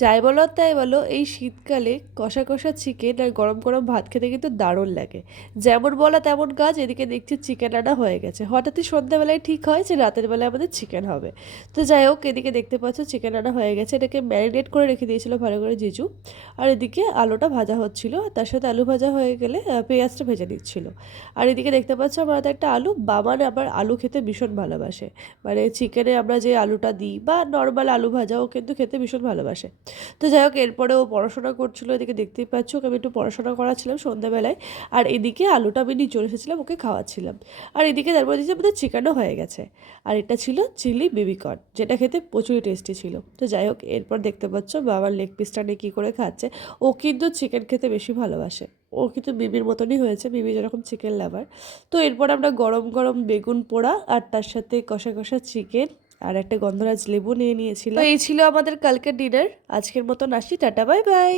যাই বলো আর তাই বলো, এই শীতকালে কষা কষা চিকেন আর গরম গরম ভাত খেতে কিন্তু দারুণ লাগে। যেমন বলা তেমন কাজ, এদিকে দেখছি চিকেন আনা হয়ে গেছে। হঠাৎই সন্ধ্যাবেলায় ঠিক হয় যে রাতের বেলায় আমাদের চিকেন হবে। তো যাই হোক, এদিকে দেখতে পাচ্ছ চিকেন আনা হয়ে গেছে, এটাকে ম্যারিনেট করে রেখে দিয়েছিল ভালো করে জিজু। আর এদিকে আলুটা ভাজা হচ্ছিল, আর তার সাথে আলু ভাজা হয়ে গেলে পেঁয়াজটা ভেজে নিচ্ছিল। আর এদিকে দেখতে পাচ্ছ আমার হাতে একটা আলু, বাবা না আবার আলু খেতে ভীষণ ভালোবাসে। মানে চিকেনে আমরা যে আলুটা দিই বা নর্মাল আলু ভাজাও কিন্তু খেতে ভীষণ ভালোবাসে। তো যাই হোক, এরপরে ও পড়াশোনা করছিলো, এদিকে দেখতেই পাচ্ছ ওকে আমি একটু পড়াশোনা করাচ্ছিলাম সন্ধ্যাবেলায়। আর এদিকে আলুটা আমি নিয়ে চলে এসেছিলাম ওকে খাওয়াচ্ছিলাম। আর এদিকে তারপর দেখছি আমাদের চিকেনও হয়ে গেছে। আর এটা ছিল চিলি বেবিকর্ন, যেটা খেতে প্রচুরই টেস্টি ছিল। তো যাই হোক, এরপর দেখতে পাচ্ছ বাবার লেগ পিসটা নিয়ে কী করে খাচ্ছে। ও কিন্তু চিকেন খেতে বেশি ভালোবাসে। ও কিন্তু বিবির মতনই হয়েছে, বিবি যেরকম চিকেন লাভার। তো এরপর আমরা গরম গরম বেগুন পোড়া আর তার সাথে কষা কষা চিকেন আর একটা গন্ধরাজ লেবু নিয়ে নিয়েছিলাম। তো এই ছিল আমাদের কালকের ডিনার। আজকের মতন আসি, টাটা বাই বাই।